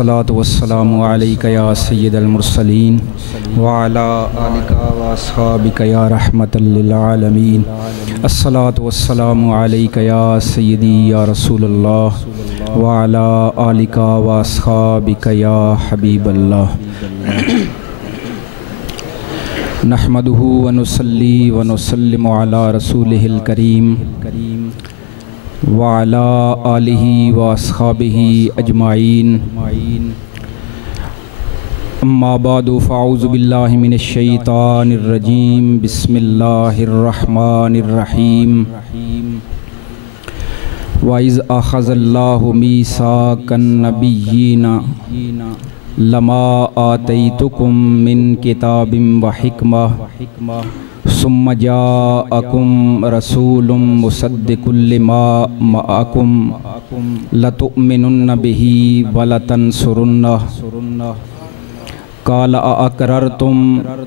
अस्सलातु वस्सलामु अलैका या सय्यदल मुरसलीन व अला आलिका व अस्हाबिका या रहमतल लिल आलमीन। अस्सलातु वस्सलामु अलैका या सय्यदी या रसूलल्लाह व अला आलिका व अस्हाबिका या हबीबल्लाह। नहमदुहु व नुसल्ली व नुसल्लिमु अला रसूलिहिल करीम व अला आलिहि व अस्हाबिहि अजमाइन। अम्मा बादु फ़अऊज़ु बिल्लाहि मिनश शैतानिर रजीम। बिस्मिल्लाहिर रहमानिर रहीम। व इज़ अख़ज़ल्लाहु मीसाक़न नबिय्यीना लमा आतैतुकुम मिन किताबिम व हिकमा सुम्मा जाअकुम रसूलुम मुसद्दिकुल लिमा मअकुम लतुअमिनुन्न बिही व लतंसुरुन्नह क़ाल अअक़ररतुम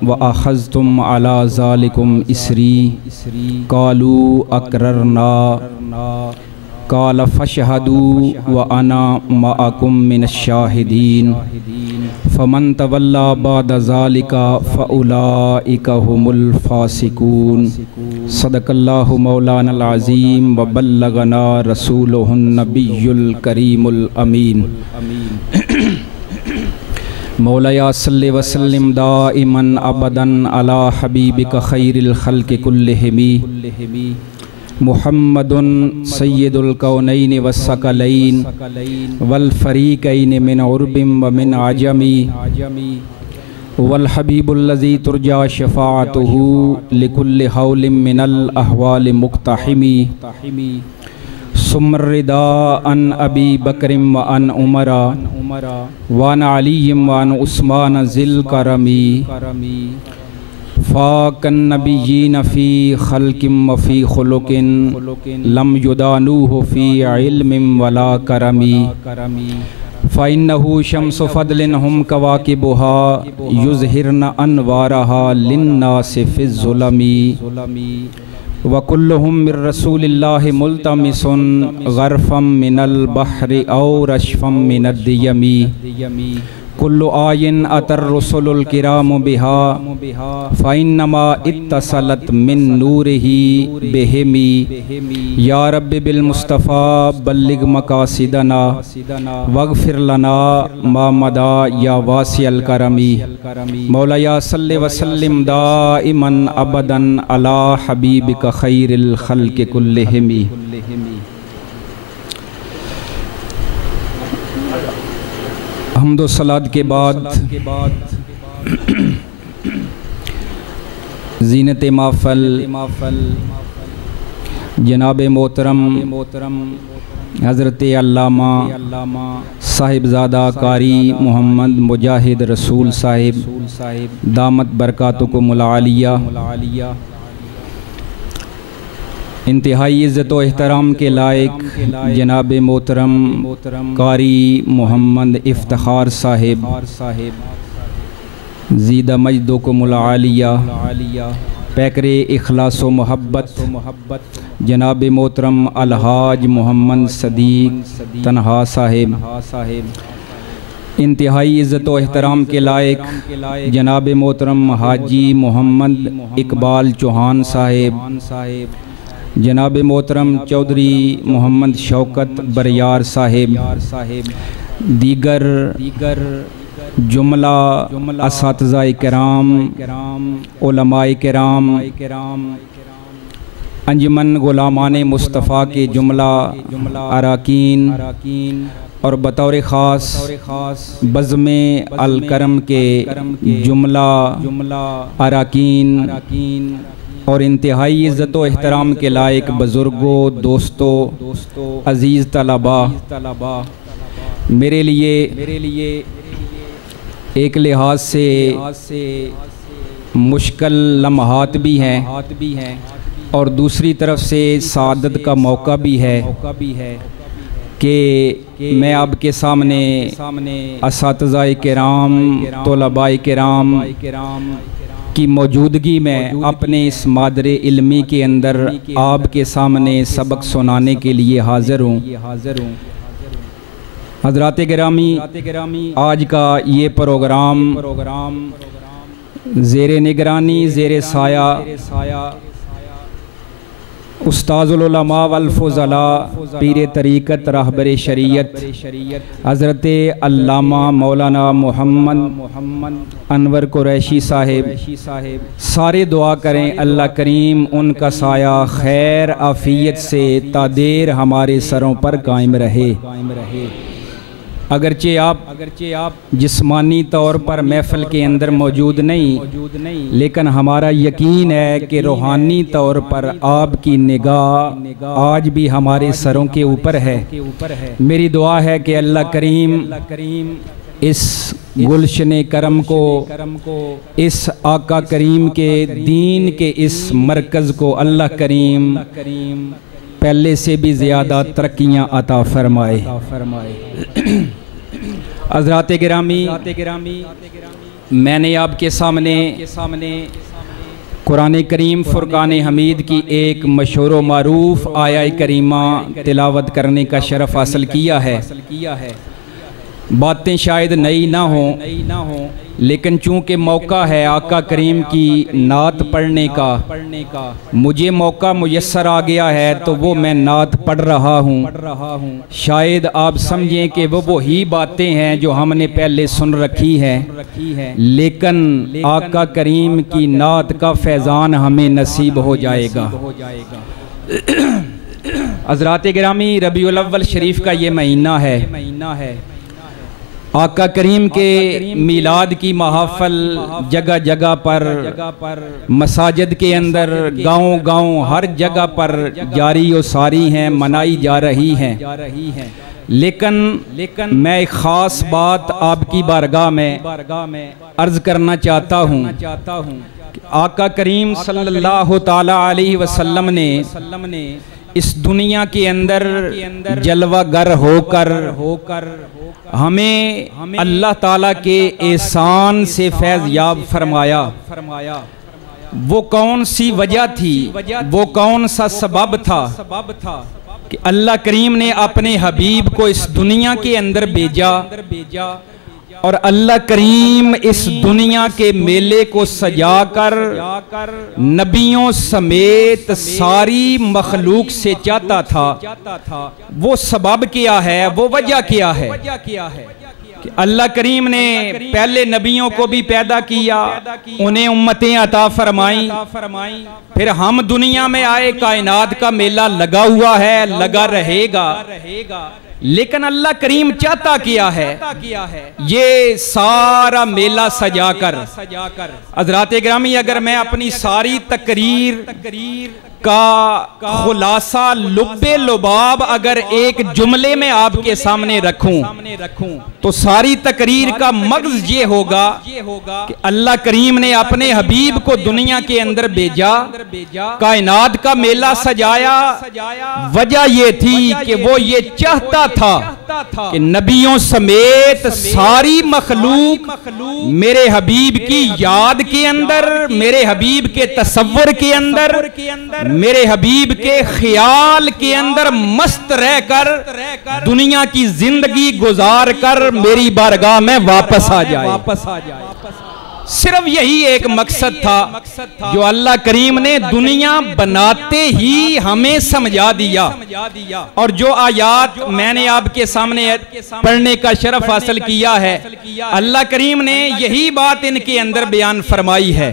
व अख़ज़्तुम अला ज़ालिकुम इसरी क़ालू अक़ररना क़ाल फ़शहदू व अना मअकुम मिनश्शाहिदीन फ़मन तवल्ला बाद ज़ालिका फ़उलाइका हुमुल फ़ासिकून। सदक़ल्लाहु मौलानल अज़ीम व बल्लगना रसूलुहुन नबियुल करीमुल अमीन। मौलाया सल्लि व सल्लिम दाइमन अबदन अला हबीबिका खैरिल खल्क़ि कुल्लिहिम मुहम्मदुन सय्यदुल कौनैनि वस्सक़लैन वल फ़रीक़ैन मिन उर्बिम व मिन अजमी वल हबीबुल्लज़ी तुरजा शफ़ाअतुहु लिकुल्लि हौलिम मिनल अहवालि मुक़्तहिमी सुम्मर्रिदा अन अबी बकरिम व अन उमरा व अन अलीय्यिम व अन उस्मान ज़िल करमी फ़ाक़न नबिय्यीन फ़ी ख़ल्क़िम व फ़ी ख़ुलुक़िन लम युदानूहु फ़ी इल्मिम वला करमी फ़इन्नहु शम्सु फ़द्लिन हुम कवाकिबुहा युज़हिरन अनवारहा लिन्नासि फ़िज़्ज़ुलमी व कुल्लुहुम मिर रसूलिल्लाहि मुल्तमिसुन ग़रफ़म मिनल बहरि औ रशफ़म मिनद्दियमी कुल्लु आयिन अतर रुसुलुल किरामु बिहा फ़इन्नमा इत्तसलत मिन नूरिही बिहिमी या रब्बि बिल मुस्तफ़ा बल्लिग मकासिदना वग़फ़िर लना मा मदा या वासिअल करमी। मौलाया सल्लि व सल्लिम दाइमन अबदन अला हबीबिका खैरिल खल्क़ि कुल्लिहिम। हम्दो सलात के बाद ज़ीनत महफ़ल जनाब मोहतरम हज़रत अल्लामा साहिबज़ादा कारी मोहम्मद मुजाहिद रसूल साहिब दामत बरकातुकुमुल आलिया इंतहाई इज़्ज़त व एहतराम के लायक जनाब मोहतरम कारी मोहम्मद इफ्तिखार साहिब ज़ीदा मजदुकुमुल आलिया पैकरे इखलास व मोहब्बत जनाब मोहतरम अलहाज मोहम्मद सदीक तनहा साहिब इंतहाई इज़्ज़त व एहतराम के लायक जनाब मोहतरम हाजी मोहम्मद इकबाल चौहान साहिब जनाब मोहतरम चौधरी मोहम्मद शौकत बरियार साहिब दीगर जुमला असातिज़ा किराम उलमाए किराम अंजुमन गुलामान मुस्तफ़ा के जुमला अराकीन और बतौर ख़ास बज़्म अल करम के जुमला अराकीन और इंतहाई इज़्ज़त व एहतराम के लायक बुज़ुर्गों दोस्तों अज़ीज़ तलबा मेरे लिए एक लिहाज से मुश्किल लम्हात भी हैं और दूसरी तरफ से सादत का मौका भी है कि मैं आपके सामने असातिज़ा किराम तलबाए किराम की मौजूदगी में अपने इस मादरे इल्मी के अंदर आपके सामने सबक सुनाने के लिए हाज़िर हूँ। हज़रात गिरामी, आज का ये प्रोग्राम ज़ेरे निगरानी ज़ेरे साया उस्ताज़ुल उलमा वल फ़ुज़ला पीर तरीक़त रहबर शरीयत हज़रत अल्लामा मौलाना मोहम्मद अनवर कुरैशी साहिब सारे दुआ करें अल्लाह करीम उनका साया खैर आफ़ियत से तादेर हमारे सरों पर कायम रहे। अगरचे आप जिस्मानी तौर पर महफ़िल के अंदर मौजूद नहीं, लेकिन हमारा यकीन है कि रूहानी तौर पर आपकी निगाह आज भी हमारे सरों के ऊपर है। मेरी दुआ है कि अल्लाह करीम इस गुलशन करम को, इस आका करीम के दीन के इस मरकज़ को अल्लाह करीम पहले से भी ज़्यादा तरक्कियाँ अता फरमाए। हज़रात गिरामी, मैंने आपके सामने कुरान करीम फ़ुरक़ान हमीद की एक मशहूर मारूफ़ आया करीमा तिलावत करने का शरफ़ हासिल किया है। बातें शायद नई ना हों, लेकिन चूँकि मौका है आका करीम की नात पढ़ने का, मुझे मौका मुयस्सर आ गया है तो वो मैं नात पढ़ रहा हूँ। शायद आप समझें कि वो वही बातें हैं जो हमने पहले सुन रखी हैं, लेकिन आका करीम की नात का फैज़ान हमें नसीब हो जाएगा। हज़रात गिरामी, रबीउल अव्वल शरीफ का ये महीना है। आका करीम के मीलाद की महाफ़ल जगह जगह पर, मसाजिद के अंदर, गांव हर जगह पर जारी और सारी हैं, मनाई जा रही हैं। लेकिन मैं एक ख़ास बात आपकी बारगाह में अर्ज़ करना चाहता हूँ। आका करीम सल्लल्लाहु ताला अलैहि वसल्लम ने इस दुनिया के अंदर जलवागर होकर हमें अल्लाह ताला के एहसान से फैज़ याब फरमाया। वो कौन सी वजह थी, वो कौन सा सबब था कि अल्लाह करीम ने अपने हबीब को इस दुनिया के अंदर भेजा और अल्लाह करीम इस दुनिया के मेले को सजाकर नबियों समेत सारी मखलूक से चाहता था। वो सबब क्या है, वो वजह क्या है कि अल्लाह करीम ने पहले नबियों को भी पैदा किया, उन्हें उम्मतें अता फरमाई, फिर हम दुनिया में आए, कायनात का मेला लगा हुआ है, लगा रहेगा। लेकिन अल्लाह करीम चाहता किया है ये सारा मेला सजाकर। हज़रात गिरामी, अगर मैं अपनी सारी तकरीर का खुलासा लुब्बे लुबाब अगर एक जुमले में आपके सामने रखूं तो सारी तकरीर का मगज़ ये होगा कि अल्लाह करीम ने अपने हबीब को दुनिया के अंदर भेजा, कायनात का मेला सजाया। वजह ये थी कि वो ये चाहता था कि नबियों समेत सारी मखलूक मेरे हबीब की याद के अंदर, मेरे हबीब के तसव्वुर के अंदर, मेरे हबीब के ख्याल के अंदर मस्त रहकर दुनिया की जिंदगी गुजार कर मेरी बारगाह में वापस आ जाए। सिर्फ यही एक मकसद था जो अल्लाह करीम ने दुनिया बनाते ही हमें समझा दिया। और जो आयात मैंने आपके सामने पढ़ने का शरफ हासिल किया है, अल्लाह करीम ने यही बात इनके अंदर बयान फरमाई है।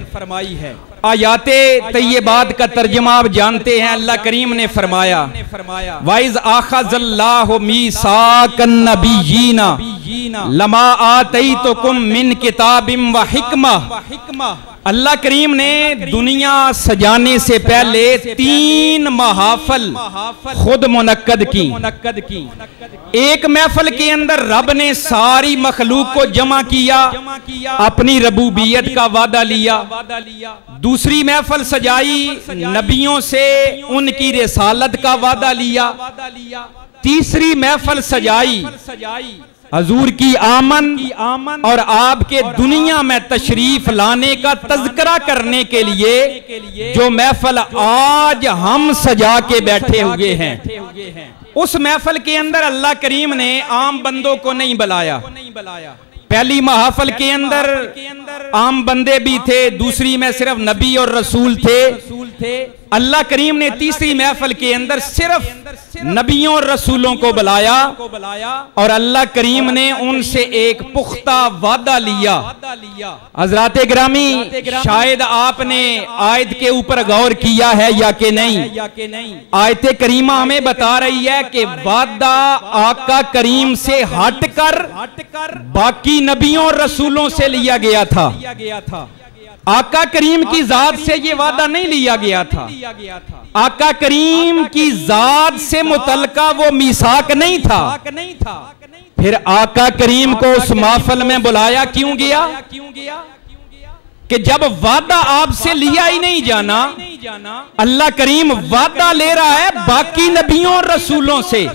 आयाते तय्यबात का तर्जुमा आप जानते हैं। अल्लाह करीम ने फरमाया, वाइज़ आख़ज़ल्लाहु मीसाक़न नबिय्यीना लमा आतैतुकुम मिन किताबिम व हिकमा। अल्लाह करीम ने दुनिया सजाने से पहले 3 महाफल खुद मुनक्कद की। एक महफल के अंदर रब ने सारी मखलूक को जमा किया, अपनी रबूबियत का वादा लिया। दूसरी महफल सजाई, नबियों से उनकी रिसालत का वादा लिया। तीसरी महफल सजाई, हजूर की आमन और आपके दुनिया में तशरीफ लाने का तज़किरा करने के लिए जो महफल आज हम सजा के बैठे हुए हैं। उस महफल के अंदर अल्लाह करीम ने आम बंदों को नहीं बुलाया। पहली महफल के अंदर आम बंदे भी थे, दूसरी में सिर्फ नबी और रसूल थे। अल्लाह करीम ने तीसरी महफल के अंदर सिर्फ नबियों और रसूलों को बुलाया और अल्लाह करीम ने उनसे एक पुख्ता वादा लिया। हज़रात गिरामी, शायद आपने आयत के ऊपर गौर किया है या कि नहीं। आयत करीमा हमें बता रही है कि वादा आका करीम से हटकर बाकी नबियों और रसूलों से लिया गया था। आका करीम की जात से ये वादा नहीं लिया गया था। आका करीम की जात से मुतलका वो मीसाक नहीं था। फिर आका करीम को उस महफल में बुलाया क्यों गया? कि जब वादा आपसे लिया ही नहीं जाना, अल्लाह करीम वादा ले रहा है बाकी नबियों और रसूलों से,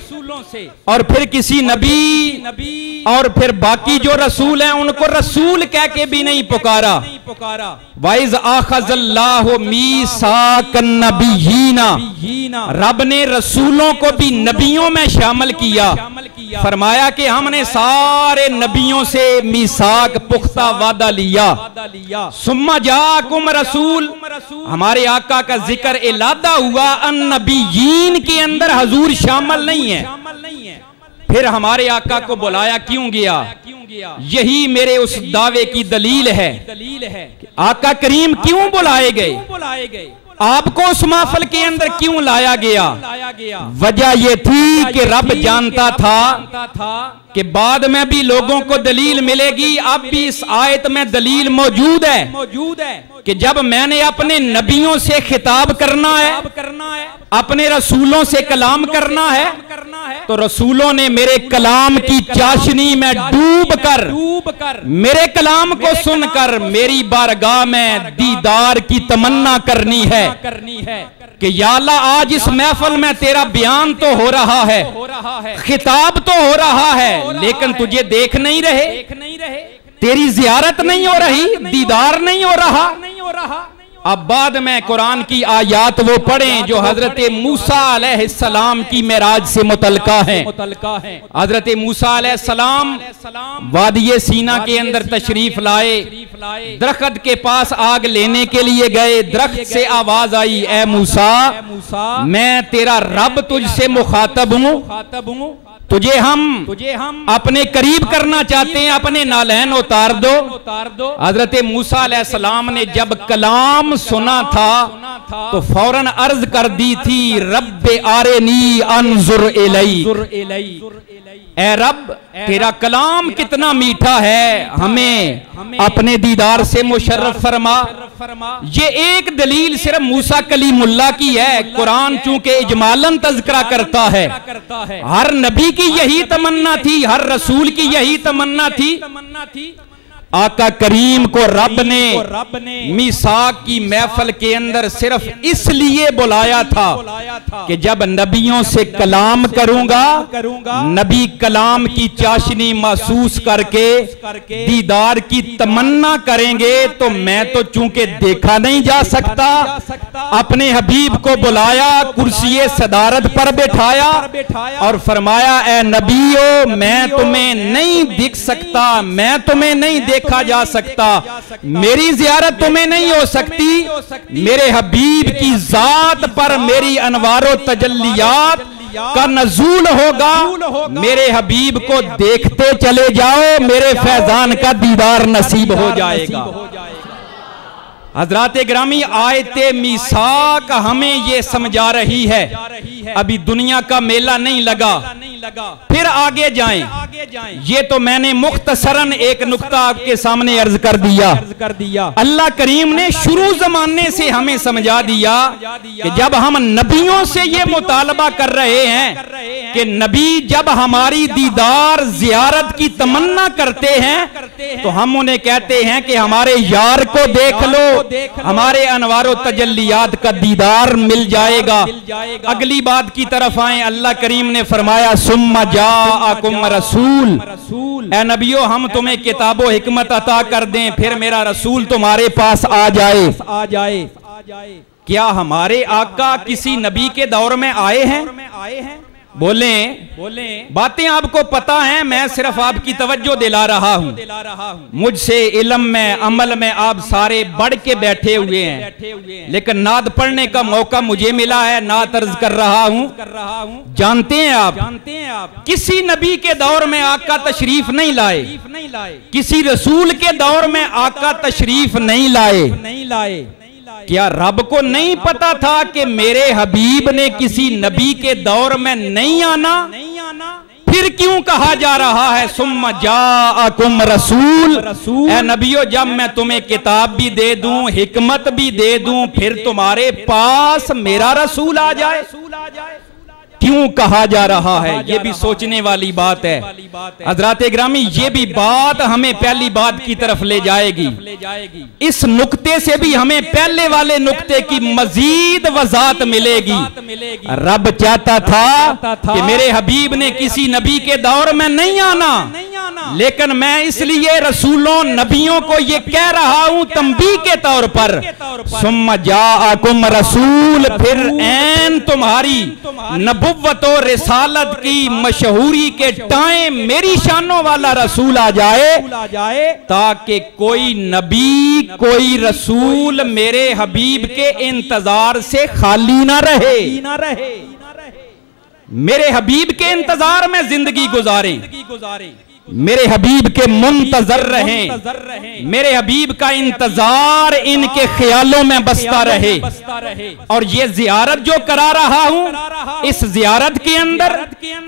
और फिर किसी नबी और फिर बाकी जो रसूल हैं उनको रसूल कह के भी नहीं पुकारा। वाइज आखज़ल्लाहु मीसाकन नबिय्यीना, रब ने रसूलों को भी नबियों में शामिल किया। फरमाया कि हमने सारे नबियों से मीसाक पुख्ता वादा लिया। सुम्मा जाकुम रसूल, हमारे आका का जिक्र इलादा हुआ, अन नबिय्यीन के अंदर हजूर शामिल नहीं है। फिर हमारे आका को बुलाया क्यों गया? यही मेरे उस दावे की दलील है। आका करीम क्यों बुलाए गए? आपको उस महफल के अंदर क्यों लाया गया? वजह यह थी कि रब जानता था कि बाद में भी लोगों को दलील मिलेगी। अब भी इस आयत में दलील मौजूद है कि जब मैंने अपने नबियों से खिताब करना है, अपने रसूलों से कलाम करना है, तो रसूलों ने मेरे कलाम की चाशनी में डूबकर मेरे कलाम को सुनकर मेरी बारगाह में दीदार की तमन्ना करनी है कि या अल्लाह आज इस महफल में तेरा बयान तो हो रहा है, खिताब तो हो रहा है, लेकिन तुझे देख नहीं रहे, तेरी जियारत नहीं हो रही, दीदार नहीं हो रहा। अब बाद में कुरान की आयात वो पढ़ें जो हजरत मूसा अलैहिस्सलाम की मेराज से मुतलका है। हजरत मूसा अलैहिस्सलाम वादिये सीना के अंदर तशरीफ लाए, दरख्त के पास आग लेने के लिए गए। दरख्त से आवाज आई, ए मूसा, मैं तेरा रब तुझसे मुखातब हूँ, तुझे हम अपने करीब करना चाहते हैं, अपने नालैन उतार दो। हजरत मूसा अलैहिस्सलाम ने जब कलाम सुना था तो फौरन अर्ज कर दी थी, रब्बे आरेनी अनजुर इलैक, ए रब तेरा कलाम कितना मीठा है, हमें अपने दीदार से मुशर्रफ फरमा। ये एक दलील सिर्फ मूसा कलीमुल्लाह की है। कुरान चूंकि इजमालन तज़किरा करता है, हर नबी की यही तमन्ना थी, हर रसूल की यही तमन्ना थी। आका करीम को रब ने मीसाक की महफल के अंदर सिर्फ इसलिए बुलाया था कि जब नबियों से कलाम करूंगा, नबी कलाम की चाशनी महसूस करके दीदार की तमन्ना करेंगे, तो मैं तो चूंकि देखा नहीं जा सकता, अपने हबीब को बुलाया, कुर्सी सदारत पर बैठाया और फरमाया, ए नबियो मैं तुम्हें नहीं दिख सकता, मैं तुम्हें नहीं देखा जा सकता, मेरी जियारत तुम्हें नहीं हो सकती, मेरे हबीब की जात पर मेरी अनवारो तजल्लियात का नज़ूल होगा, मेरे हबीब को देखते चले जाओ, मेरे फैजान का दीदार नसीब हो जाएगा। हजरात गिरामी, आयते मीसाक हमें ये समझा रही है, अभी दुनिया का मेला नहीं लगा, फिर आगे जाएं। ये तो मैंने मुख्तसरन एक नुक्ता आपके सामने अर्ज कर दिया। अल्लाह करीम ने शुरू जमाने से हमें समझा दिया कि जब हम नबियों से ये मुतालबा कर रहे हैं कि नबी जब हमारी दीदार जियारत की तमन्ना करते हैं तो हम उन्हें कहते हैं कि हमारे यार को देख लो, हमारे अनवारो तजल्लियात का दीदार मिल जाएगा। अगली बात की तरफ आए, अल्लाह करीम ने फरमाया, सुम्मा जाअकुम रसूल, ए नबियो हम तुम्हें किताबो हिकमत अता कर दें, फिर मेरा रसूल तुम्हारे पास आ जाए। क्या हमारे आका किसी नबी के दौर में आए हैं? बोले बातें आपको पता हैं, मैं सिर्फ आपकी तवज्जो दिला रहा हूं। मुझसे इल्म में अमल में आप सारे बढ़ के बैठे हुए हैं, लेकिन नात पढ़ने का मौका मुझे मिला है, नात अर्ज कर रहा हूं। जानते हैं आप किसी नबी के दौर में आका तशरीफ नहीं लाए, किसी रसूल के दौर में आका तशरीफ नहीं लाए। क्या रब को नहीं पता था कि मेरे हबीब ने किसी नबी के दौर में नहीं आना? फिर क्यों कहा जा रहा है सुम्मा जाअकुम रसूल? ए नबियो, जब मैं तुम्हें किताब भी दे दूं, हिकमत भी दे दूं, फिर तुम्हारे पास मेरा रसूल आ जाए, क्यों कहा जा रहा है? ये भी सोचने वाली बात है हज़रात गिरामी। ये भी बात हमें पहली बात की तरफ ले जाएगी। इस नुक्ते से भी हमें पहले वाले नुक्ते की मजीद वजाहत मिलेगी। रब चाहता था कि मेरे हबीब ने किसी नबी के दौर में नहीं आना, लेकिन मैं इसलिए रसूलों नबियों को ये कह रहा हूं तंबीह के तौर पर, सुम्मा जाअकुम रसूल, फिर ऐन तुम्हारी नबुव्वत और रिसालत की मशहूरी के टाइम मेरी शानों वाला रसूल आ जाए, ताकि कोई नबी कोई रसूल मेरे हबीब के इंतजार से खाली ना रहे, मेरे हबीब के इंतजार में जिंदगी गुजारे, मेरे हबीब के मुंतजर रहें, मेरे हबीब का इंतजार इनके ख्यालों में बसता रहे। और ये जियारत जो करा रहा हूं, इस जियारत के अंदर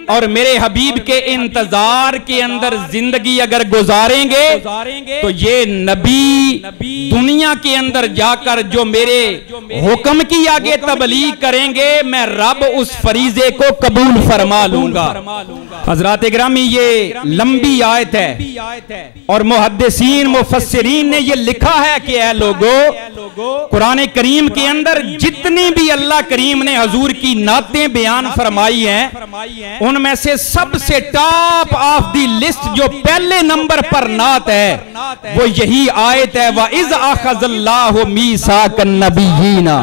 और मेरे हबीब के इंतजार के अंदर जिंदगी अगर गुजारेंगे तो ये नबी दुनिया के अंदर जाकर जो मेरे हुक्म की आगे तबलीग करेंगे, मैं रब उस फरीजे को कबूल फरमा लूंगा। हज़रात गिरामी, ये लंबी आयत है और मुहद्दिसीन मुफस्सिरीन ने ये लिखा है कि ऐ लोगों, कुरान करीम के अंदर जितनी भी अल्लाह करीम ने हजूर की नातें बयान फरमाई हैं, उनमें से सबसे टॉप ऑफ दी लिस्ट जो पहले नंबर पर नात है वो यही आयत है, व इज़ अख़ज़ल्लाहु मीसाकन नबिय्यीना,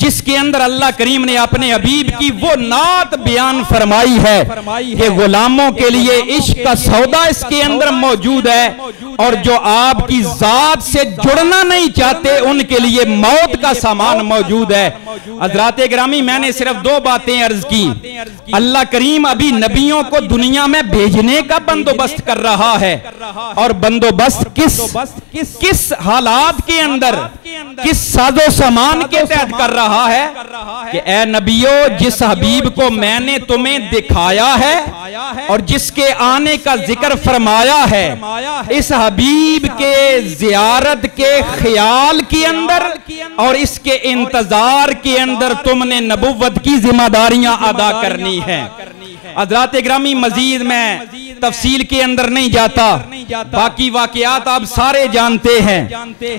जिसके अंदर अल्लाह करीम ने अपने हबीब की वो नात बयान फरमाई है कि गुलामों के लिए इश्क का सौदा इसके अंदर मौजूद है, और जो आपकी जात से जुड़ना नहीं चाहते उनके लिए मौत का सामान मौजूद है। हज़रात गिरामी, मैंने सिर्फ दो बातें अर्ज की। अल्लाह करीम अभी नबियों को दुनिया में भेजने का बंदोबस्त कर रहा है, और बंदोबस्त किस हालात के अंदर, किस साजो सामान के तहत कर रहा है कि ए नबियों, जिस हबीब को मैंने तुम्हें दिखाया है और जिसके आने का जिक्र फरमाया है, इस हबीब के जियारत के ख्याल के अंदर और इसके इंतजार के अंदर तुमने नबुव्वत की जिम्मेदारियां अदा करनी है। हज़रात गिरामी, मजीद में तफसील के अंदर नहीं जाता, बाकी वाकयात आप सारे जानते हैं।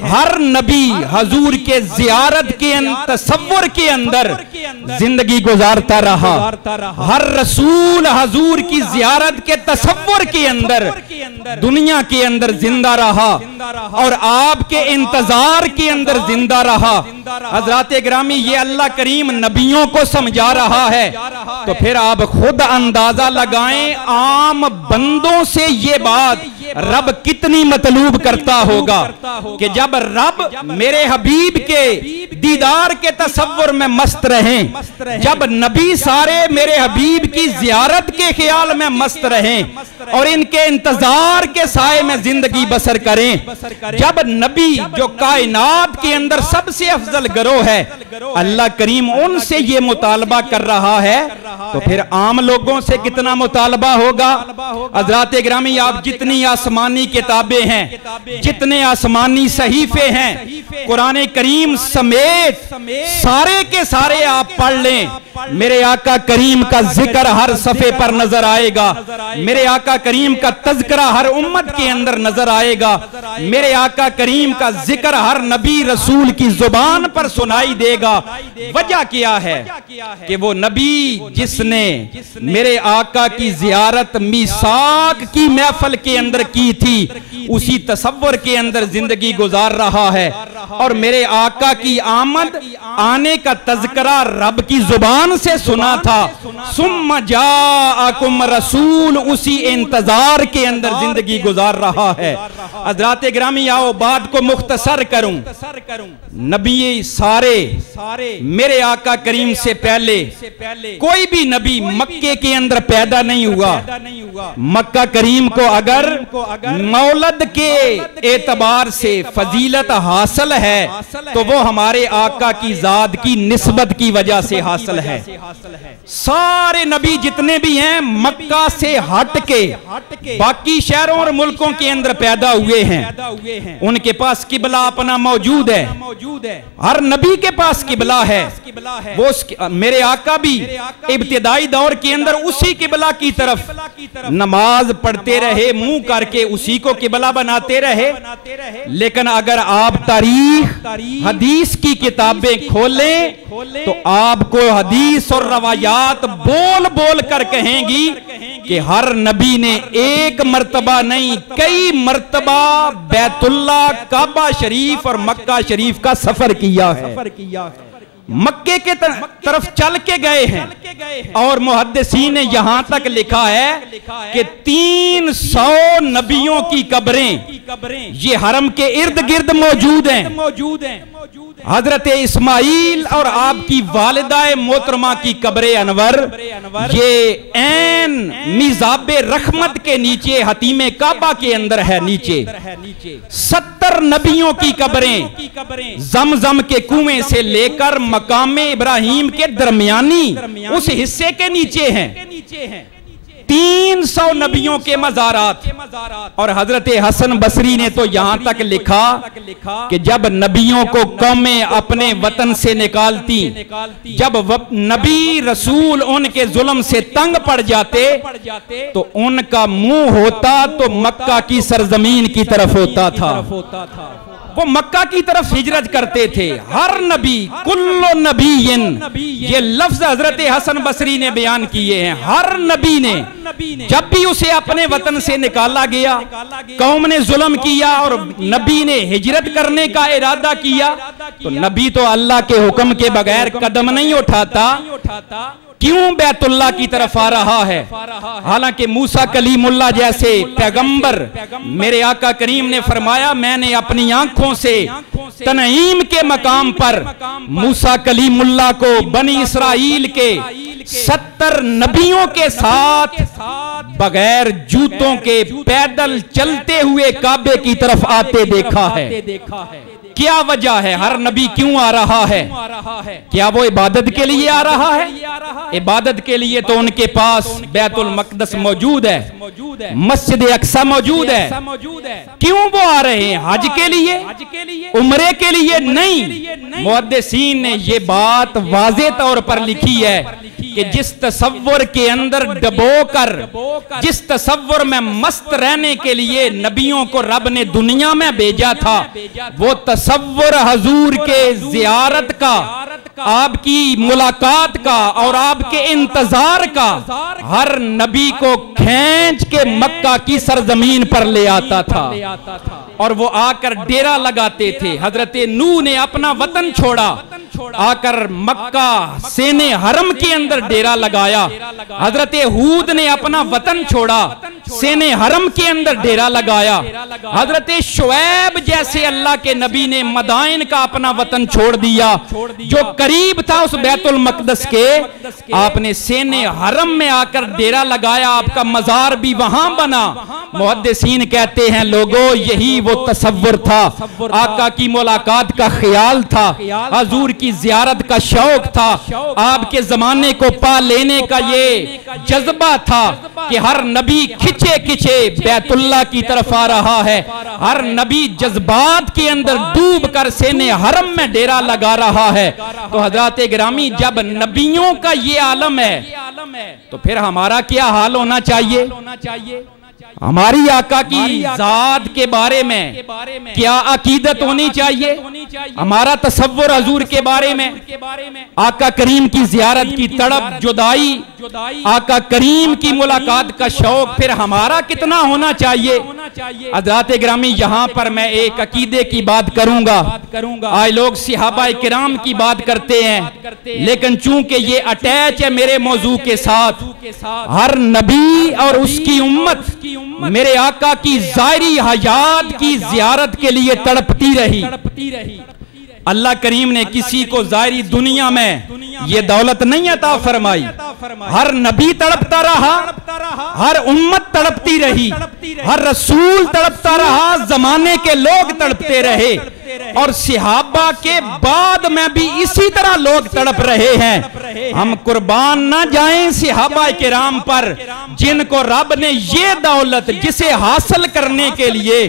हर नबी हजूर के जियारत के तसव्वुर के अंदर जिंदगी गुजारता रहा, हर रसूल हजूर की जियारत के तसव्वुर के अंदर दुनिया के अंदर जिंदा रहा और आपके इंतजार के अंदर जिंदा रहा। हज़रात गिरामी, ये अल्लाह करीम नबियों को समझा रहा है, तो फिर आप खुद अंदाजा लगाएं आम बंदों से ये बात रब कितनी मतलूब करता होगा कि जब रब मेरे हबीब के दीदार के तसव्वुर में मस्त रहें, जब नबी सारे मेरे हबीब की जियारत के ख्याल में मस्त रहें और इनके इंतजार के साए में जिंदगी बसर करें, जब नबी जो कायनात के अंदर सबसे अफजल गरोह है, अल्लाह करीम उनसे ये मुतालबा कर रहा है, तो फिर आम लोगों से कितना मुतालबा होगा। हज़रात गिरामी, आप जितनी आसमानी किताबें हैं, जितने आसमानी सहीफे हैं, कुरान करीम समेत सारे के सारे आप पढ़ लें, मेरे आका करीम का जिक्र हर सफ़े पर नजर आएगा, मेरे आका करीम का तज़किरा हर उम्मत के अंदर नजर आएगा, मेरे आका करीम का जिक्र हर नबी रसूल की जुबान पर सुनाई देगा। वजह क्या है कि वो नबी जिसने मेरे आका की जियारत मीसाक की महफिल के अंदर की थी, उसी तसव्वुर के अंदर जिंदगी गुजार रहा है। और मेरे आका की आमद आने का तज़किरा रब की जुबान से सुना था। सुम्मा जाअकुम रसूल, उसी इंतजार के अंदर जिंदगी गुजार रहा है। हज़रात गिरामी, आओ बात को मुख्तसर करूं। नबी सारे मेरे आका करीम से पहले कोई भी नबी मक्के के अंदर पैदा नहीं हुआ। मक्का करीम को अगर मौलद के एतबार से फजीलत हासिल है तो वो हमारे आका की जात की निस्बत की वजह से हासिल है। सारे नबी जितने भी हैं मक्का से हट के बाकी शहरों और मुल्कों के अंदर पैदा हुए हैं। उनके पास किबला अपना मौजूद है। हर नबी के पास किबला है। वो मेरे आका भी इब्तिदाई दौर के अंदर उसी किबला की तरफ नमाज पढ़ते रहे, मुंह करके उसी को किबला बनाते रहे। लेकिन अगर आप तारीख हदीस की किताबें खोलें तो आपको हदीस और रवायात बोल बोल कर कहेंगी कि हर नबी ने एक मर्तबा नहीं कई मर्तबा बैतुल्ला, काबा शरीफ और मक्का शरीफ का सफर किया है। मक्के के तरफ चल के गए हैं और मुहद्दिसीन ने यहां तक लिखा है कि 300 नबियों की कब्रें ये हरम के इर्द गिर्द मौजूद हैं। हजरत इस्माइल और आपकी वालिदाए मोहतरमा की कब्रे अनवर ये ऐन मिजाबे रखमत के नीचे हतीमे काबा के अंदर है। नीचे 70 नबियों की कब्रें जमजम के कुएं से लेकर मकामे इब्राहिम के दरमियानी उस हिस्से के नीचे हैं। 300 नबियों के मज़ारात। और हजरत हसन बसरी ने तो यहां तक लिखा कि जब नबियों को कौमें अपने वतन से निकालती, जब नबी रसूल उनके जुल्म से तंग पड़ जाते तो उनका मुंह होता तो मक्का की सरजमीन की तरफ होता था। वो मक्का की तरफ हिजरत करते थे। हर नबी कुल्लो नबीयन, ये लफ्ज हजरत हसन बसरी ने बयान किए हैं। हर नबी ने जब भी उसे अपने वतन से निकाला गया, कौम ने जुल्म किया और नबी ने हिजरत करने का इरादा किया तो नबी तो अल्लाह के हुक्म के बगैर कदम नहीं उठाता। क्यों बैतुल्ला की तरफ आ रहा है? हालांकि मूसा कलीमुल्लाह जैसे पैगंबर मेरे आका करीम ने फरमाया, मैंने अपनी आंखों से तनईम के मकाम पर मूसा कलीमुल्लाह को बनी इसराइल के 70 नबियों के साथ बगैर जूतों के पैदल चलते हुए काबे की तरफ आते देखा है। क्या वजह है? हर नबी क्यों आ रहा है? क्या वो इबादत के लिए आ रहा है? इबादत के लिए तो उनके पास बैतुल मक़दस मौजूद है, मस्जिद अक्सा मौजूद है। क्यों वो आ रहे हैं? हज के लिए, उम्रे के लिए नहीं। मुहद्दिसीन ने ये बात वाज़े तौर पर लिखी है कि जिस तसव्वुर के अंदर डबोकर, जिस तसव्वुर में मस्त रहने के लिए नबियों को रब ने दुनिया में भेजा था, वो तसव्वुर हजूर के ज़ियारत का, आपकी मुलाकात का और आपके इंतजार का हर नबी को खींच के मक्का की सरजमीन पर ले आता था और वो आकर डेरा लगाते थे। हजरत नूह ने अपना वतन छोड़ा, आकर मक्का सेने हरम के अंदर डेरा लगाया। हजरत हूद ने अपना वतन छोड़ा, सेने हरम के अंदर डेरा लगाया। हजरत शुएब जैसे अल्लाह के नबी ने मदाइन का अपना वतन छोड़ दिया जो करीब था उस बैतुल मक़दस के। आपने सेने हरम में आकर डेरा लगाया, आपका मजार भी वहां बना। मुहद्दिसीन कहते हैं लोगों, यही वो तसव्वुर था, आका की मुलाकात का ख्याल था, हजूर की ज़ियारत का शौक था, आपके जमाने को पा लेने का ये जज्बा था कि हर नबी खिंचे खिंचे बैतुल्ला की तरफ आ रहा है। हर नबी जज्बात के अंदर डूब कर सेने हरम में डेरा लगा रहा है। तो हज़रात गिरामी, जब नबियों का ये आलम है तो फिर हमारा क्या हाल होना चाहिए? हमारी आका की जात के बारे में क्या अकीदत होनी चाहिए? हमारा तसव्वुर हजूर के बारे में, आका करीम की ज़ियारत की तड़प, जुदाई, आका करीम की मुलाकात का शौक फिर हमारा कितना होना चाहिए? हज़रात गिरामी, यहाँ पर मैं एक अकीदे की बात करूंगा। आज लोग सहाबा किराम की बात करते हैं, लेकिन चूंकि ये अटैच है मेरे मौजू के साथ, हर नबी और उसकी उम्मत मेरे आका की ज़ाहिरी हयात की ज़ियारत के लिए तड़पती रही। अल्लाह करीम ने किसी को ज़ाहिरी दुनिया में ये दौलत नहीं अता फरमाई। हर नबी तड़पता रहा, हर उम्मत तड़पती रही, हर रसूल तड़पता रहा, जमाने के लोग तड़पते रहे, और सहाबा के बाद में भी इसी तरह लोग तड़प रहे हैं। हम कुर्बान ना जाएं सहाबा किराम पर, जिनको रब ने ये दौलत जिसे हासिल करने के लिए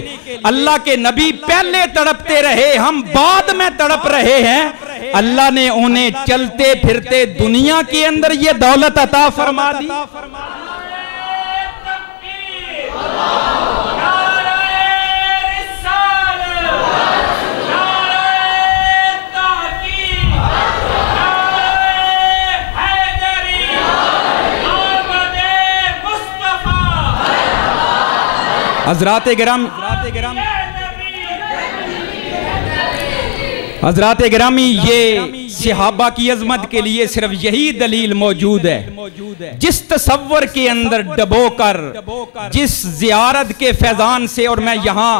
अल्लाह के नबी पहले तड़पते रहे, हम बाद में तड़प रहे हैं। अल्लाह ने उन्हें चलते फिरते दुनिया के अंदर ये दौलत अता फरमा दी। हज़रात गिरामी, ये सहाबा की अजमत के लिए सिर्फ यही दलील मौजूद है। जिस तसव्वुर के अंदर डबोकर, जिस जियारत के फैजान से, और मैं यहाँ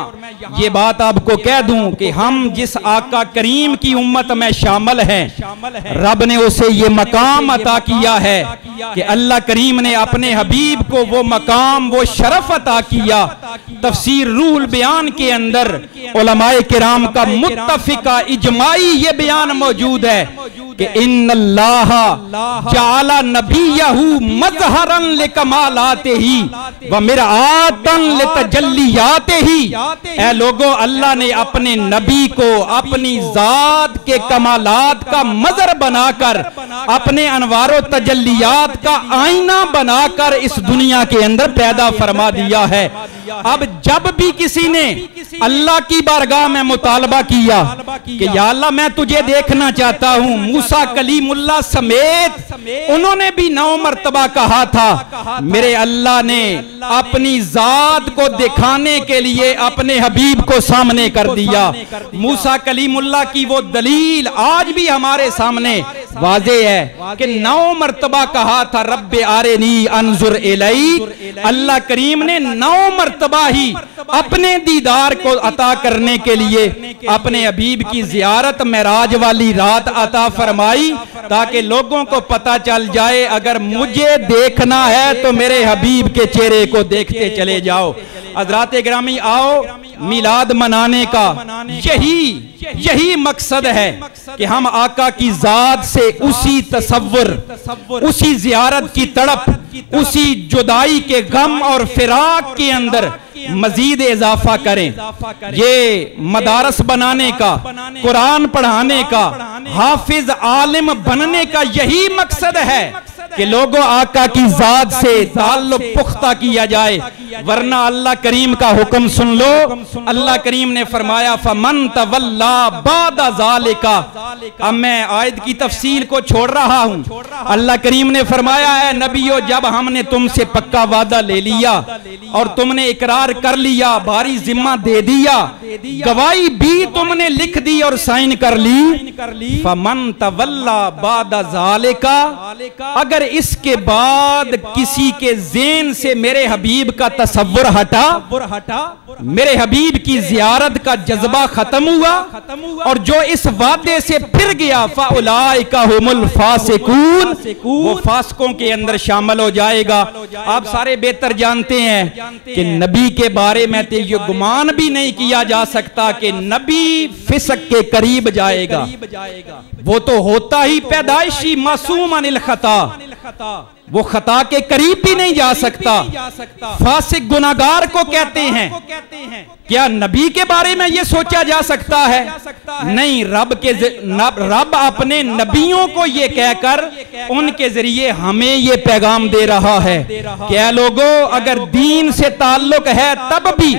ये बात आपको कह दूं कि हम जिस आका करीम की उम्मत में शामिल हैं, रब ने उसे ये मकाम अता किया है कि अल्लाह करीम ने अपने हबीब को वो मकाम, वो शरफ अता किया। तफसीर रूहुल बयान के अंदर उलमाए किराम का मुत्तफिका इजमाई ये बयान मौजूद है कि इन्नल्लाह जअला नबियहु मज़हरन लिकमालातिही व मिरआतन लितजल्लियातिही। ऐ लोगों, अल्लाह ने अपने नबी को अपनी जात के कमालात का मज़हर बनाकर, अपने अनवारो तजल्लियात का आईना बनाकर इस दुनिया के अंदर पैदा फरमा दिया है। अब जब भी किसी ने अल्लाह की बारगाह में मुतालबा किया कि या अल्लाह मैं तुझे देखना चाहता हूं, मूसा कलीमुल्लाह समेत उन्होंने भी 9 मर्तबा कहा था। मेरे अल्लाह ने अपनी जात को दिखाने के लिए अपने हबीब को सामने कर दिया। मूसा कलीमुल्लाह की वो दलील आज भी हमारे सामने वाज़े है कि 9 मर्तबा कहा था रब्बे आरेनी अनजुर इलैक। अल्लाह करीम ने 9 मर्तबा ही अपने दीदार को अता करने के लिए अपने हबीब की जियारत मेराज वाली रात अता फरमाई, ताकि लोगों को पता चल जाए अगर मुझे देखना है तो मेरे हबीब के चेहरे को देखते चले जाओ। हज़रात गिरामी, आओ मिलाद मनाने का यही मकसद है कि हम आका की जात से उसी तसव्वुर, उसी जियारत की तड़प, उसी जुदाई के गम और फिराक के अंदर मजीद इजाफा करें। ये मदारस बनाने का, कुरान पढ़ाने का, हाफिज आलिम बनने का यही मकसद है कि लोगों आका की जात से ताल्लुक पुख्ता किया जाए। वरना अल्लाह करीम का हुक्म सुन लो, अल्लाह करीम ने फरमाया फमन तवल्ला बादा ज़ालिका। अब मैं आयत की तफसील को छोड़ रहा हूं। अल्लाह करीम ने फरमाया है नबियो, जब हमने तुमसे पक्का वादा ले लिया और तुमने इकरार कर लिया, भारी जिम्मा दे दिया, गवाही भी तुमने लिख दी और साइन कर ली, फमन तवल्ला बादा ज़ालिका, अगर इसके बाद किसी के ज़ेन से मेरे हबीब का तसव्वुर हटा, मेरे हबीब की जियारत का जज्बा खत्म हुआ और जो इस वादे से फिर गया, फाउलाइका हुमुल फासिकून, वो फासिकों के अंदर शामिल हो जाएगा। आप सारे बेहतर जानते हैं कि नबी के बारे में तो ये गुमान भी नहीं किया जा सकता कि नबी फिसक के करीब जाएगा। वो तो होता ही पैदाइशी मासूम अनिल खता, वो खता के करीब भी नहीं जा सकता। फासिक गुनाहगार को कहते हैं। क्या नबी के बारे में ये सोचा जा सकता है? नहीं। रब अपने नबियों को ये कहकर उनके जरिए हमें ये पैगाम दे रहा है। क्या लोगों, अगर दीन से ताल्लुक है तब भी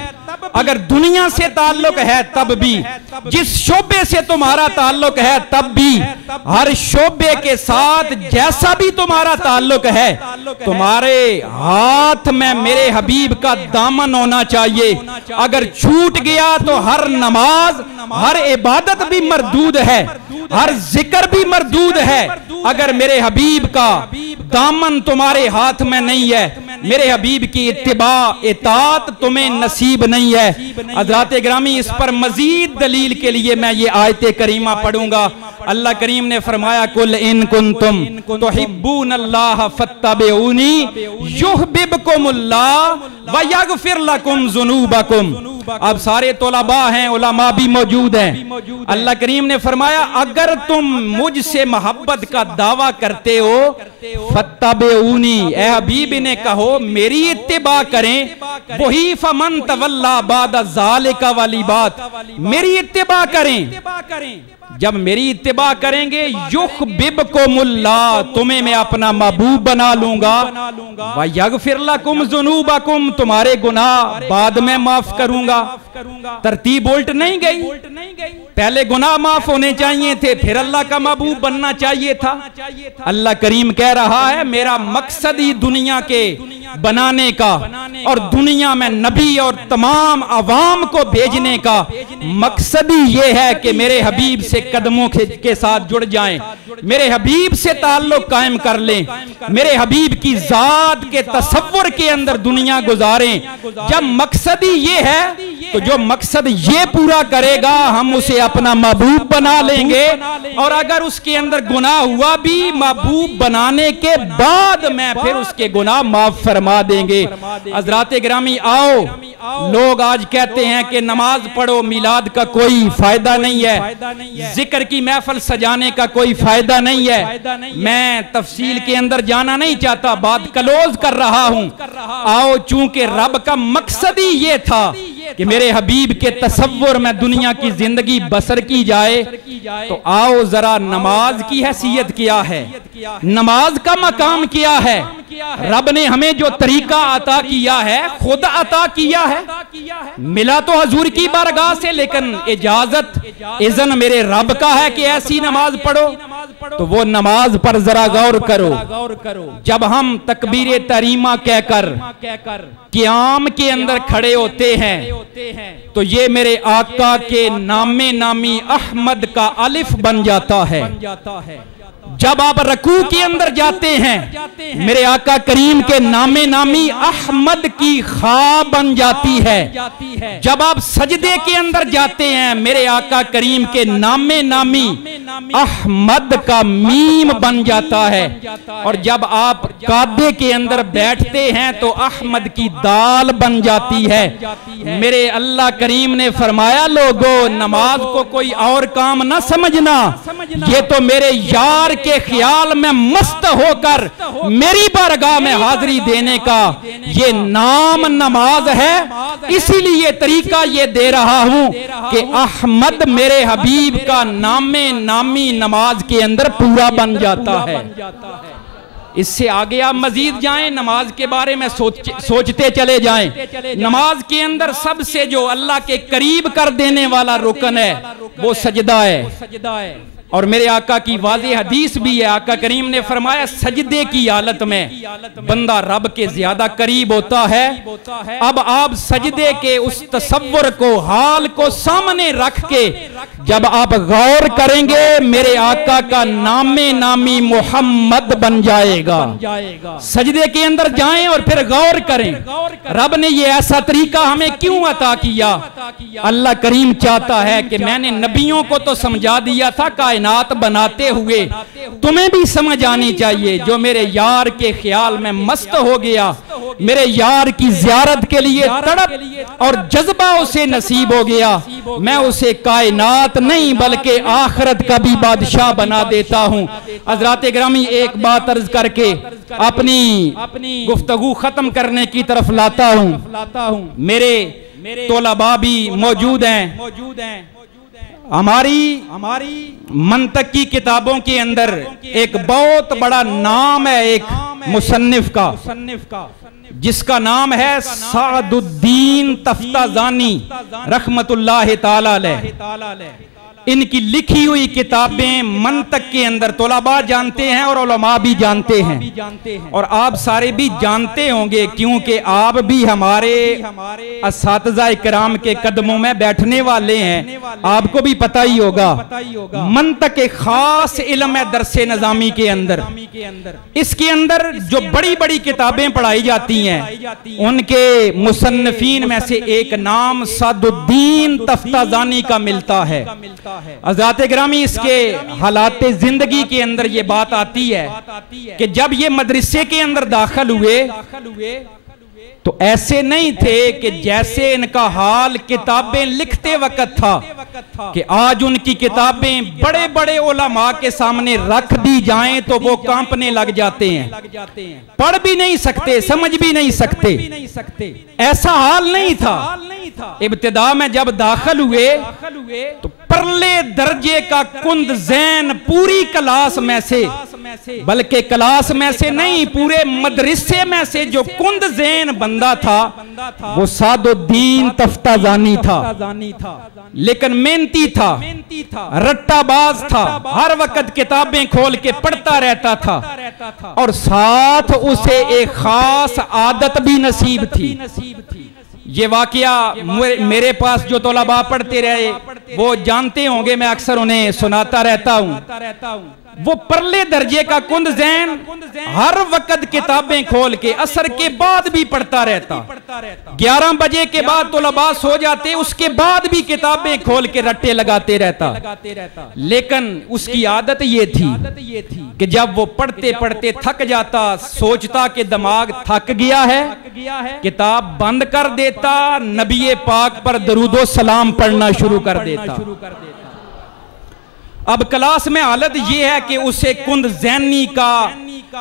अगर दुनिया से ताल्लुक है तब भी, जिस शोबे से तुम्हारा ताल्लुक है तब भी, हर शोबे के साथ जैसा भी तुम्हारा ताल्लुक है, तुम्हारे हाथ में मेरे हबीब का दामन होना चाहिए। अगर छूट गया तो हर नमाज, हर इबादत भी मरदूद है, हर जिक्र भी मरदूद है। अगर मेरे हबीब का दामन तुम्हारे हाथ में नहीं है, मेरे हबीब की इत्तिबा इताअत तुम्हें नसीब नहीं है। हज़रात गिरामी, इस पर मजीद दलील के लिए मैं ये आयत करीमा पढ़ूंगा। अल्लाह करीम ने फरमाया, कुल इन कुंतुम तुहिब्बूनल्लाह फत्तबिऊनी युहब्बिबकुमुल्लाह व यगफिर लकुम ज़ुनूबकुम। अब सारे तोलबा हैं, उलमा भी मौजूद हैं। अल्लाह करीम ने फरमाया, अगर तुम मुझसे मोहब्बत का दावा करते हो, फत्तबिऊनी, ए हबीब ने कहो मेरी इत्तिबा करें। वही फमन तवल्ला बाद ज़ालिका वाली बात, मेरी इत्तिबा करें। जब मेरी इत्तिबा करेंगे, युहब्बिबकुमुल्लाह, तुम्हें मैं अपना महबूब बना लूंगा, व यगफिर लकुम ज़ुनूबकुम, तुम्हारे गुनाह बाद में माफ करूंगा। तरतीब उल्ट नहीं गई, पहले गुनाह माफ होने चाहिए थे, फिर अल्लाह का महबूब बनना चाहिए था। अल्लाह करीम कह रहा है, मेरा मकसद ही दुनिया के बनाने का और दुनिया में नबी और तमाम अवाम को भेजने का मकसद ही ये है कि मेरे हबीब से कदमों के साथ जुड़ जाएं, मेरे हबीब से ताल्लुक कायम कर लें, मेरे हबीब की जात के तसव्वुर के अंदर दुनिया गुजारें। जब मकसद ही ये है, तो जो मकसद ये पूरा करेगा, हम उसे अपना महबूब बना लेंगे। और अगर उसके अंदर गुनाह हुआ भी, महबूब बनाने के बाद में फिर उसके गुनाह माफ फरमा देंगे। हज़रात गिरामी, आओ, लोग आज कहते हैं कि नमाज पढ़ो, मिलाद का कोई फायदा नहीं है, जिक्र की महफिल सजाने का कोई फायदा नहीं है। मैं तफसील के अंदर जाना नहीं चाहता, बात क्लोज कर रहा हूं। आओ, चूंकि रब का मकसद ही ये था कि मेरे हबीब के तसव्वुर में दुनिया की जिंदगी बसर की जाए, तो आओ जरा नमाज की हैसियत क्या है, नमाज का मकाम क्या है। रब ने हमें जो तरीका अता किया है, खुद अता किया है, मिला तो हजूर की बारगाह से, लेकिन इजाजत इज़न मेरे रब का है कि ऐसी नमाज पढ़ो। तो वो नमाज पर जरा गौर करो। जब हम तकबीर तरीमा कहकर क़याम के अंदर खड़े होते हैं, तो ये मेरे आका के नामे नामी अहमद का अलिफ बन जाता है। जब आप रकू के अंदर जाते हैं, मेरे आका करीम के नामे नामी अहमद की खा बन जाती है। जब आप सजदे के अंदर जाते हैं, मेरे आका करीम के नामे नामी अहमद का मीम बन जाता है। और जब आप कादे के अंदर बैठते हैं, तो अहमद की दाल बन जाती है। मेरे अल्लाह करीम ने फरमाया, लोगो नमाज को कोई और काम ना समझना, ये तो मेरे यार के ख्याल में मस्त होकर मेरी बारगाह में हाजिरी देने का ये नाम नमाज है। इसीलिए तरीका ये दे रहा हूं कि अहमद मेरे हबीब का नामे नामी नमाज के अंदर पूरा बन जाता है। इससे आगे आप मजीद जाएं, नमाज के बारे में सोचते चले जाएं। नमाज के अंदर सबसे जो अल्लाह के करीब कर देने वाला रुकन है, वो सजदा है। और मेरे आका की वाज़ेह हदीस भी है, आका करीम ने फरमाया, सजदे की हालत में बंदा रब के ज्यादा करीब होता है। अब आप सजदे के उस तसव्वुर को, हाल को सामने रख के जब आप गौर करेंगे, मेरे आका का नामे नामी मोहम्मद बन जाएगा। सजदे के अंदर जाएं और फिर गौर करें, रब ने ये ऐसा तरीका हमें क्यों अता किया। अल्लाह करीम चाहता है कि मैंने नबियों को तो समझा दिया था, कायनात बनाते हुए तुम्हें भी समझ आनी चाहिए। जो मेरे यार के ख्याल में मस्त हो गया, मेरे यार की ज़ियारत के लिए तड़प और जज्बा उसे नसीब हो गया, मैं उसे कायनात नहीं बल्कि आखिरत का भी बादशाह बना देता हूं। हज़रात गिरामी, एक बात अर्ज करके अपनी गुफ्तगू खत्म करने की तरफ लाता हूं। मेरे तोलबा भी मौजूद हैं, हमारी मंतक की किताबों के अंदर एक बहुत बड़ा नाम है एक मुसन्निफ का, जिसका नाम है सादुद्दीन तफ्ताजानी रहमतुल्लाह ताला अलैह। इनकी लिखी हुई किताबें मंतक के अंदर तोलाबा जानते हैं और उलमा भी जानते हैं, और आप सारे भी जानते होंगे क्योंकि आप भी हमारे असातिज़ा किराम के कदमों में बैठने वाले हैं। आपको भी पता ही होगा मंतक एक खास इल्म है दरसे निज़ामी के अंदर। इसके अंदर जो बड़ी बड़ी किताबें पढ़ाई जाती हैं उनके मुसन्निफीन में से एक नाम सादुद्दीन तफ्ताजानी का मिलता है। हज़रात गिरामी, इसके हालात जिंदगी के अंदर ये बात आती है कि जब ये मदरसे के अंदर दाखिल हुए तो ऐसे नहीं थे कि जैसे इनका हाल किताबें लिखते वक्त था कि आज उनकी किताबें बड़े बड़े उलमा के सामने रख दी जाएं तो वो कांपने लग जाते हैं, पढ़ भी नहीं सकते, समझ भी नहीं सकते। ऐसा हाल नहीं था। इब्तिदा में जब दाखिल हुए तो परले दर्जे का कुंद ज़ैन पूरी क्लास में से, बल्कि क्लास में से नहीं पूरे मदरसे में से जो कुंद ज़ैन बंदा था वो सादुद्दीन तफ्ताजानी था। लेकिन मेहनती था, रट्टाबाज था, हर वक्त किताबें खोल के पढ़ता रहता था, और साथ उसे एक खास आदत भी नसीब थी। ये वाकया मेरे पास जो तोलाबा पढ़ते रहे वो जानते होंगे, मैं अक्सर उन्हें सुनाता रहता हूँ। वो परले दर्जे का कुंद ज़ैन हर वक्त किताबें खोल के असर के बाद भी पढ़ता रहता। 11 बजे के बाद तोलाबा सो जाते, उसके बाद भी किताबें खोल के रट्टे लगाते रहता। लेकिन उसकी आदत ये थी कि जब वो पढ़ते पढ़ते थक जाता, सोचता कि दिमाग थक गया है, किताब बंद कर देता, नबी पाक पर दरूदो सलाम पढ़ना शुरू कर देता। अब क्लास में हालत यह है कि उसे कुंद ज़ैनी का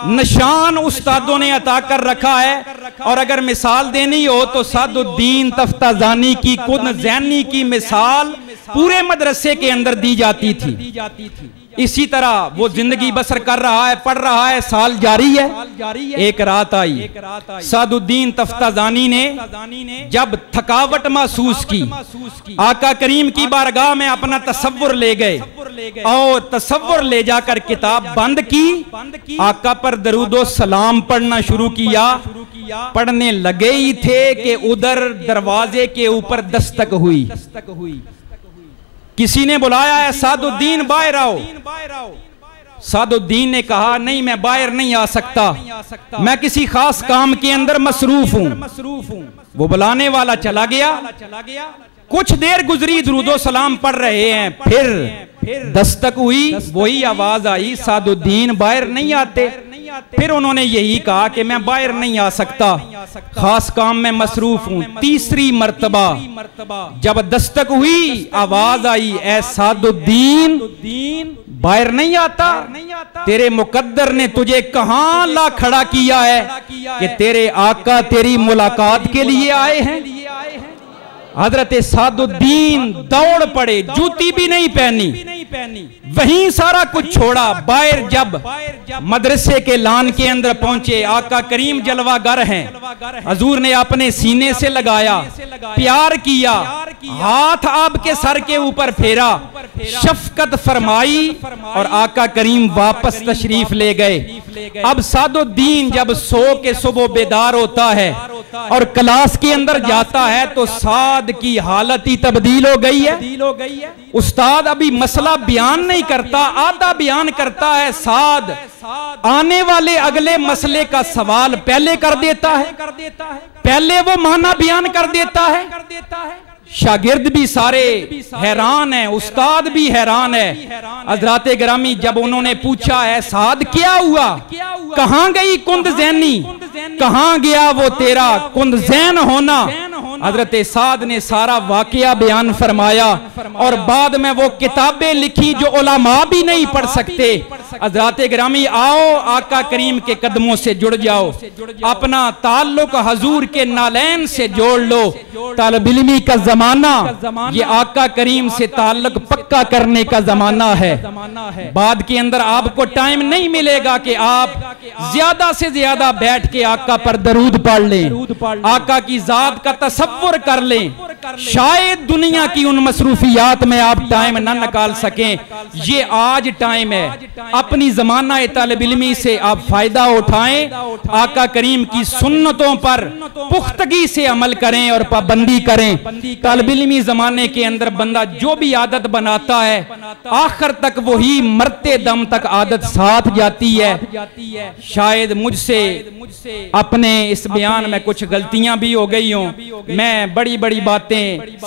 निशान उस्तादों ने अता कर रखा है, और अगर मिसाल देनी हो तो सादुद्दीन तफ्ताजानी की कुंद ज़ैनी की मिसाल पूरे मदरसे के अंदर दी जाती थी। इसी तरह वो जिंदगी बसर कर रहा है, पढ़ रहा है, साल जारी है। एक रात आई, सादुद्दीन तफ्ताजानी ने जब थकावट महसूस की, आका करीम की बारगाह में अपना तसव्वुर ले गए और तसव्वुर ले जाकर किताब बंद की, आका पर दरूदो सलाम पढ़ना शुरू किया। पढ़ने लगे ही थे कि उधर दरवाजे के ऊपर दस्तक हुई। किसी ने बुलाया है, सादुद्दीन बाहर आओ। सादुद्दीन ने कहा, नहीं मैं बाहर नहीं आ सकता, मैं किसी खास काम के अंदर मसरूफ हूं। वो बुलाने वाला चला गया। कुछ देर गुजरी, दुरूदो सलाम पढ़ रहे हैं, फिर दस्तक हुई, वही आवाज आई, सादुद्दीन बाहर नहीं आते। फिर उन्होंने यही कहा कि मैं बाहर नहीं आ सकता, खास काम में मसरूफ हूं। तीसरी मर्तबा जब दस्तक हुई, आवाज आई, ऐ सादुद्दीन बाहर नहीं आता, तेरे मुकद्दर ने तुझे कहां ला खड़ा किया है कि तेरे आका तेरी मुलाकात के लिए आए हैं। हजरत सादुद्दीन दौड़ पड़े, जूती भी नहीं पहनी, वहीं सारा कुछ छोड़ा। बाहर जब मदरसे के लान के अंदर पहुंचे, आका करीम जलवागर हैं, हजूर ने अपने सीने से लगाया, प्यार किया, हाथ आपके सर के ऊपर फेरा, शफकत फरमाई, और आका करीम वापस तशरीफ ले गए। अब सादुद्दीन जब सो के सुबह बेदार होता है और क्लास के अंदर जाता है तो साद की हालत ही तब्दील हो गई है। उस्ताद अभी मसला बयान नहीं करता, आधा बयान करता है, साद आने वाले अगले मसले का सवाल पहले कर देता है, पहले वो माना बयान कर देता है। शागिर्द भी सारे हैरान हैं, उस्ताद भी हैरान है। हज़रात गिरामी, जब उन्होंने पूछा है, साद क्या हुआ, कहां गई कुंद ज़ैनी, कहां गया वो तेरा कुंद ज़ैन होना, हजरत साद ने सारा वाकया बयान फरमाया और बाद में वो किताबें लिखी जो उलमा भी नहीं पढ़ सकते, हज़रात गिरामी आओ आका करीम के कदमों से जुड़ जाओ, अपना ताल्लुक हजूर के नालैन से जोड़ लो। तालिब इल्मी का जमाना ये आका करीम से ताल्लुक पक्का करने का जमाना है। बाद के अंदर आपको टाइम नहीं मिलेगा कि आप ज्यादा से ज्यादा बैठ के आका पर दरूद पढ़ लें, आका की जात का तसव्वुर कर लें। शायद दुनिया की उन मसरूफियात में आप टाइम ना निकाल सकें। ये आज टाइम है, अपनी जमाना तालिब इल्मी से आप फायदा उठाएं, आका करीम की सुन्नतों पर पुख्तगी से अमल करें और पाबंदी करें। तालिब इल्मी जमाने के अंदर बंदा जो भी आदत बनाता है आखिर तक वही मरते दम तक आदत साथ जाती है। शायद मुझसे अपने इस बयान में कुछ गलतियां भी हो गई हों, मैं बड़ी बड़ी बातें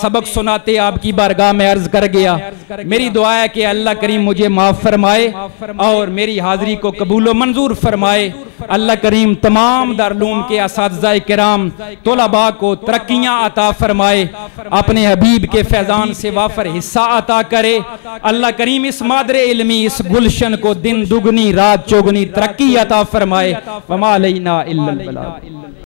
सबक सुनाते आपकी बारगाह में अर्ज कर गया। मेरी दुआ है कि अल्लाह करीम मुझे माफ फरमाए और मेरी हाजिरी को कबूल व मंजूर फरमाए। अल्लाह करीम तमाम दारुल के असातिज़ा किराम तलबा को तरक्कियां अता फरमाए, अपने हबीब के फैजान से वाफर हिस्सा अता करे। अल्लाह करीम इस मादरे इल्मी इस गुलशन को दिन दुगनी रात चौगनी तरक्की अता फरमाए। वमा अलैना इल्लल बलाग।